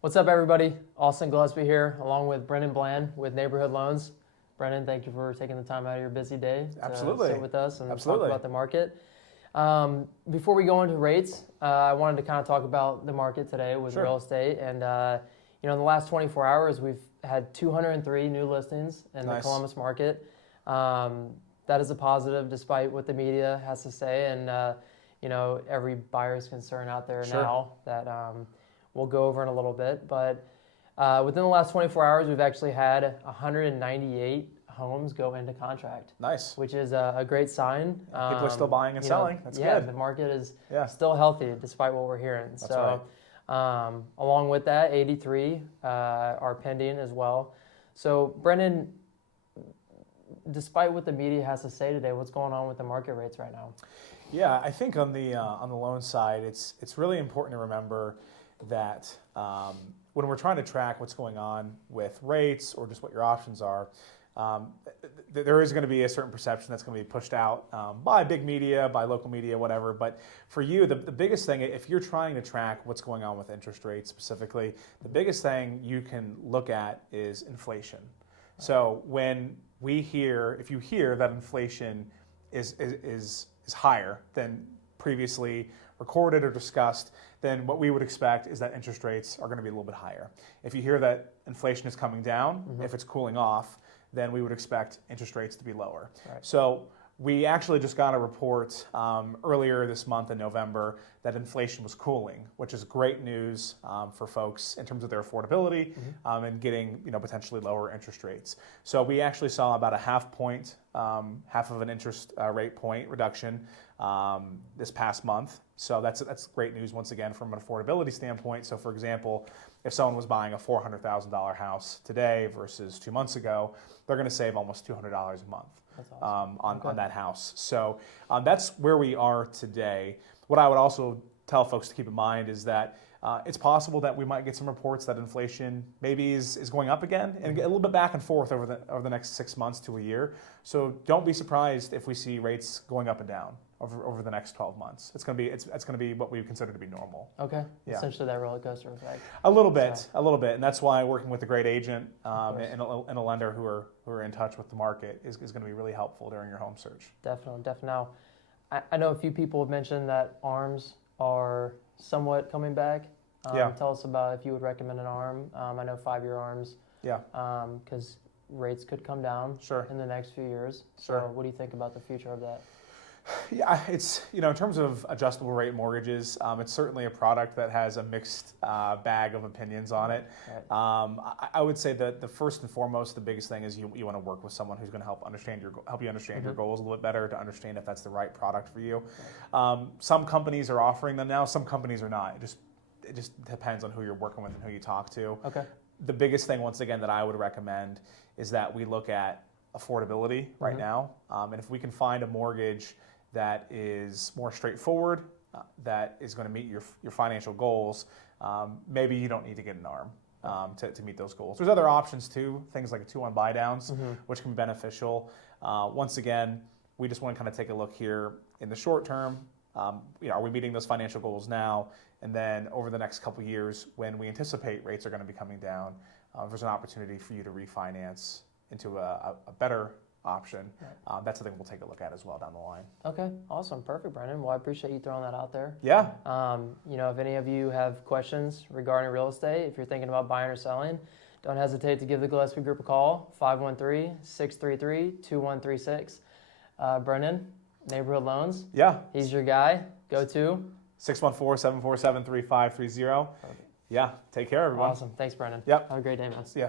What's up, everybody? Austin Gillispie here, along with Brendon Bland with Neighborhood Loans. Brendon, thank you for taking the time out of your busy day to sit with us and talk about the market. Before we go into rates, I wanted to kind of talk about the market today with real estate. And in the last 24 hours, we've had 203 new listings in the Columbus market. That is a positive, despite what the media has to say, and every buyer's concern out there now that we'll go over in a little bit. But within the last 24 hours, we've actually had 198 homes go into contract. Nice. Which is a great sign. People are still buying and selling. That's good. The market is still healthy despite what we're hearing. That's right. Along with that, 83 are pending as well. So, Brendon, despite what the media has to say today, what's going on with the market rates right now? Yeah, I think on the loan side, it's really important to remember that when we're trying to track what's going on with rates or just what your options are, there is going to be a certain perception that's going to be pushed out by big media, by local media, whatever. But for you, the biggest thing, if you're trying to track what's going on with interest rates specifically, the biggest thing you can look at is inflation. So when if you hear that inflation is higher than previously recorded or discussed, then what we would expect is that interest rates are going to be a little bit higher. If you hear that inflation is coming down, if it's cooling off, then we would expect interest rates to be lower. Right. So we actually just got a report earlier this month in November that inflation was cooling, which is great news for folks in terms of their affordability and getting potentially lower interest rates. So we actually saw about a half of an interest rate point reduction this past month. So that's great news once again from an affordability standpoint. So for example, if someone was buying a $400,000 house today versus 2 months ago, they're going to save almost $200 a month. That's awesome. on that house. So that's where we are today. What I would also tell folks to keep in mind is that it's possible that we might get some reports that inflation maybe is going up again and get a little bit back and forth over the next 6 months to a year. So don't be surprised if we see rates going up and down over the next 12 months. It's going to be what we consider to be normal. Okay. Yeah. Essentially that roller coaster effect. A little bit, and that's why working with a great agent and a lender who are in touch with the market is going to be really helpful during your home search. Definitely. Now, I know a few people have mentioned that ARMs are somewhat coming back. Tell us about if you would recommend an ARM. I know 5-year ARMs. Yeah. Because rates could come down in the next few years. So what do you think about the future of that? Yeah, it's, in terms of adjustable rate mortgages, it's certainly a product that has a mixed bag of opinions on it. Right. I would say that the first and foremost, the biggest thing is you want to work with someone who's going to help you understand your goals a little bit better, to understand if that's the right product for you. Right. Some companies are offering them now, some companies are not. It just depends on who you're working with and who you talk to. Okay. The biggest thing, once again, that I would recommend is that we look at affordability right now. And if we can find a mortgage that is more straightforward, that is going to meet your financial goals, maybe you don't need to get an ARM to meet those goals. There's other options too, things like 2-1 buy downs, which can be beneficial. Once again, we just want to kind of take a look here in the short term. Are we meeting those financial goals now? And then over the next couple of years, when we anticipate rates are going to be coming down, there's an opportunity for you to refinance into a better option. Right. That's something we'll take a look at as well down the line. Okay, awesome, perfect, Brendon. Well, I appreciate you throwing that out there. Yeah. If any of you have questions regarding real estate, if you're thinking about buying or selling, don't hesitate to give the Gillispie Group a call, 513-633-2136. Brendon, Neighborhood Loans. Yeah. He's your guy. Go to 614-747-3530. Yeah. Take care, everyone. Awesome. Thanks, Brendon. Yep. Have a great day, man. See ya.